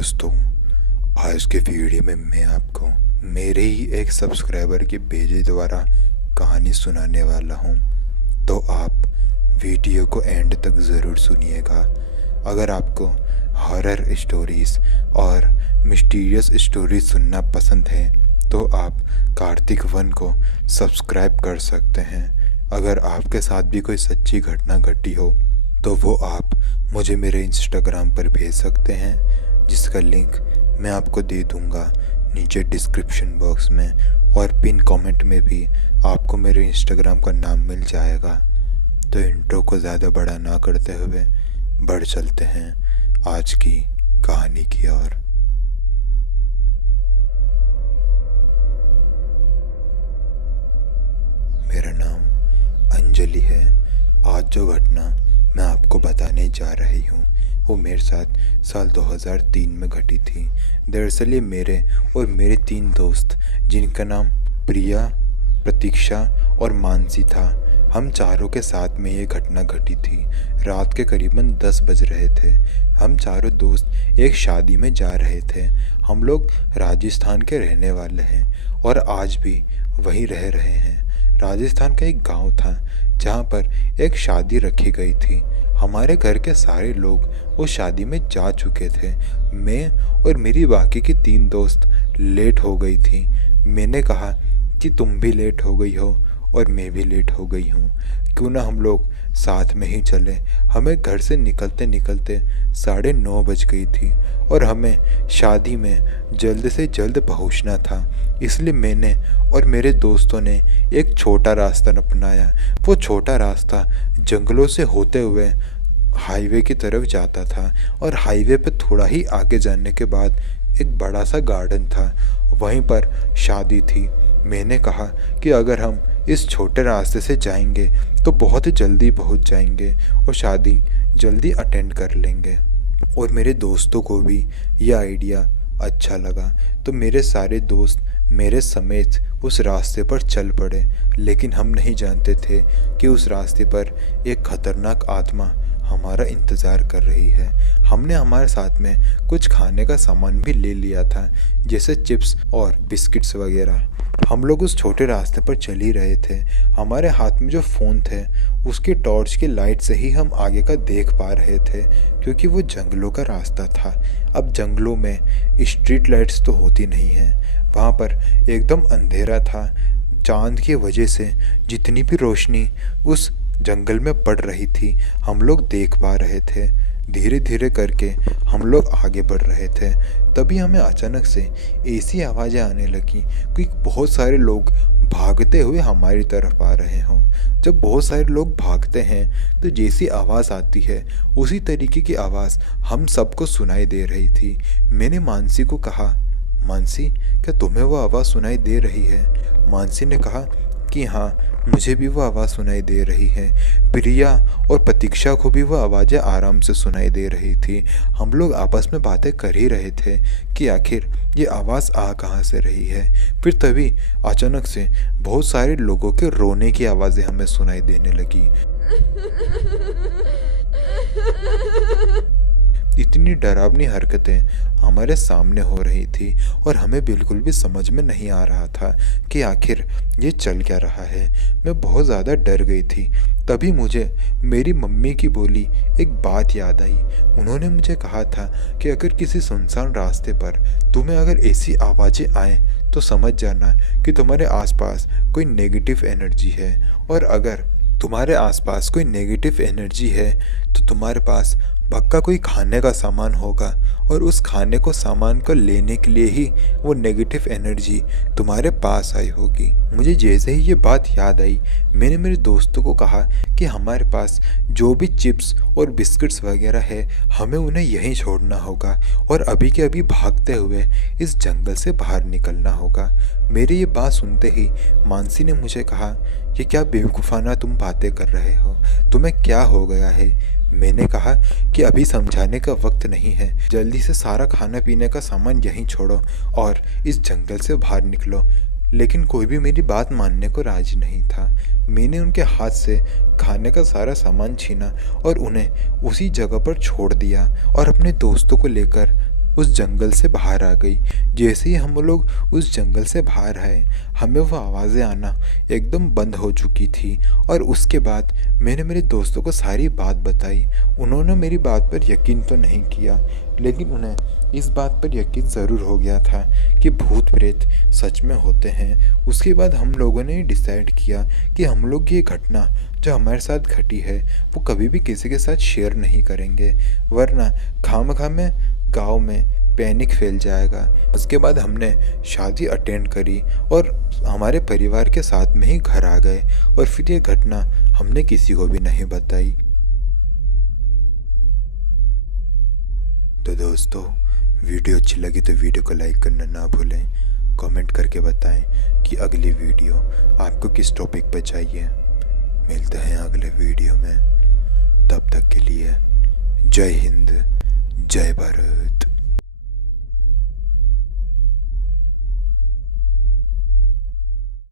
दोस्तों, आज के वीडियो में मैं आपको मेरे ही एक सब्सक्राइबर के भेजे द्वारा कहानी सुनाने वाला हूँ। तो आप वीडियो को एंड तक ज़रूर सुनिएगा। अगर आपको हॉरर स्टोरीज़ और मिस्टीरियस स्टोरीज सुनना पसंद है तो आप कार्तिक वन को सब्सक्राइब कर सकते हैं। अगर आपके साथ भी कोई सच्ची घटना घटी हो तो वो आप मुझे मेरे इंस्टाग्राम पर भेज सकते हैं, जिसका लिंक मैं आपको दे दूंगा नीचे डिस्क्रिप्शन बॉक्स में, और पिन कमेंट में भी आपको मेरे इंस्टाग्राम का नाम मिल जाएगा। तो इंट्रो को ज़्यादा बड़ा ना करते हुए बढ़ चलते हैं आज की कहानी की ओर। मेरा नाम अंजलि है। आज जो घटना मैं आपको बताने जा रही हूँ वो मेरे साथ साल 2003 में घटी थी। दरअसल ये मेरे और मेरे 3 दोस्त, जिनका नाम प्रिया, प्रतीक्षा और मानसी था, हम चारों के साथ में ये घटना घटी थी। रात के करीबन 10 बज रहे थे। हम चारों दोस्त एक शादी में जा रहे थे। हम लोग राजस्थान के रहने वाले हैं और आज भी वहीं रह रहे हैं। राजस्थान का एक गांव था जहां पर एक शादी रखी गई थी। हमारे घर के सारे लोग उस शादी में जा चुके थे। मैं और मेरी बाकी की 3 दोस्त लेट हो गई थी। मैंने कहा कि तुम भी लेट हो गई हो और मैं भी लेट हो गई हूँ, क्यों ना हम लोग साथ में ही चले। हमें घर से निकलते निकलते 9:30 बज गई थी और हमें शादी में जल्द से जल्द पहुंचना था। इसलिए मैंने और मेरे दोस्तों ने एक छोटा रास्ता अपनाया। वो छोटा रास्ता जंगलों से होते हुए हाईवे की तरफ जाता था और हाईवे पर थोड़ा ही आगे जाने के बाद एक बड़ा सा गार्डन था। वहीं पर शादी थी। मैंने कहा कि अगर हम इस छोटे रास्ते से जाएंगे तो बहुत जल्दी पहुंच जाएंगे और शादी जल्दी अटेंड कर लेंगे। और मेरे दोस्तों को भी यह आइडिया अच्छा लगा, तो मेरे सारे दोस्त मेरे समेत उस रास्ते पर चल पड़े। लेकिन हम नहीं जानते थे कि उस रास्ते पर एक खतरनाक आत्मा हमारा इंतज़ार कर रही है। हमने हमारे साथ में कुछ खाने का सामान भी ले लिया था, जैसे चिप्स और बिस्किट्स वगैरह। हम लोग उस छोटे रास्ते पर चल ही रहे थे। हमारे हाथ में जो फ़ोन थे उसकी टॉर्च की लाइट से ही हम आगे का देख पा रहे थे, क्योंकि वो जंगलों का रास्ता था। अब जंगलों में स्ट्रीट लाइट्स तो होती नहीं हैं, वहाँ पर एकदम अंधेरा था। चांद की वजह से जितनी भी रोशनी उस जंगल में पड़ रही थी हम लोग देख पा रहे थे। धीरे धीरे करके हम लोग आगे बढ़ रहे थे। तभी हमें अचानक से ऐसी आवाज़ें आने लगी कि बहुत सारे लोग भागते हुए हमारी तरफ आ रहे हों। जब बहुत सारे लोग भागते हैं तो जैसी आवाज़ आती है उसी तरीके की आवाज़ हम सबको सुनाई दे रही थी। मैंने मानसी को कहा, मानसी क्या तुम्हें वो आवाज़ सुनाई दे रही है? मानसी ने कहा कि हाँ, मुझे भी वो आवाज़ सुनाई दे रही है। प्रिया और प्रतीक्षा को भी वो आवाज़ें आराम से सुनाई दे रही थी। हम लोग आपस में बातें कर ही रहे थे कि आखिर ये आवाज़ आ कहाँ से रही है। फिर तभी अचानक से बहुत सारे लोगों के रोने की आवाज़ें हमें सुनाई देने लगी। इतनी डरावनी हरकतें हमारे सामने हो रही थी और हमें बिल्कुल भी समझ में नहीं आ रहा था कि आखिर ये चल क्या रहा है। मैं बहुत ज़्यादा डर गई थी। तभी मुझे मेरी मम्मी की बोली एक बात याद आई। उन्होंने मुझे कहा था कि अगर किसी सुनसान रास्ते पर तुम्हें अगर ऐसी आवाज़ें आएँ तो समझ जाना कि तुम्हारे आसपास कोई नेगेटिव एनर्जी है, और अगर तुम्हारे आसपास कोई नेगेटिव एनर्जी है तो तुम्हारे पास पक्का कोई खाने का सामान होगा, और उस खाने को सामान को लेने के लिए ही वो नेगेटिव एनर्जी तुम्हारे पास आई होगी। मुझे जैसे ही ये बात याद आई मैंने मेरे दोस्तों को कहा कि हमारे पास जो भी चिप्स और बिस्किट्स वगैरह है हमें उन्हें यहीं छोड़ना होगा और अभी के अभी भागते हुए इस जंगल से बाहर निकलना होगा। मेरी ये बात सुनते ही मानसी ने मुझे कहा, ये क्या बेवकूफ़ाना तुम बातें कर रहे हो, तुम्हें क्या हो गया है? मैंने कहा कि अभी समझाने का वक्त नहीं है, जल्दी से सारा खाना पीने का सामान यहीं छोड़ो और इस जंगल से बाहर निकलो। लेकिन कोई भी मेरी बात मानने को राजी नहीं था। मैंने उनके हाथ से खाने का सारा सामान छीना और उन्हें उसी जगह पर छोड़ दिया और अपने दोस्तों को लेकर उस जंगल से बाहर आ गई। जैसे ही हम लोग उस जंगल से बाहर आए, हमें वो आवाज़ें आना एकदम बंद हो चुकी थी। और उसके बाद मैंने मेरे दोस्तों को सारी बात बताई। उन्होंने मेरी बात पर यकीन तो नहीं किया, लेकिन उन्हें इस बात पर यकीन ज़रूर हो गया था कि भूत प्रेत सच में होते हैं। उसके बाद हम लोगों ने डिसाइड किया कि हम लोग ये घटना जो हमारे साथ घटी है वो कभी भी किसी के साथ शेयर नहीं करेंगे, वरना खामखा में गांव में पैनिक फैल जाएगा। उसके बाद हमने शादी अटेंड करी और हमारे परिवार के साथ में ही घर आ गए, और फिर ये घटना हमने किसी को भी नहीं बताई। तो दोस्तों, वीडियो अच्छी लगी तो वीडियो को लाइक करना ना भूलें। कमेंट करके बताएं कि अगली वीडियो आपको किस टॉपिक पर चाहिए। मिलते हैं अगले वीडियो में, तब तक के लिए जय हिंद, जय भारत।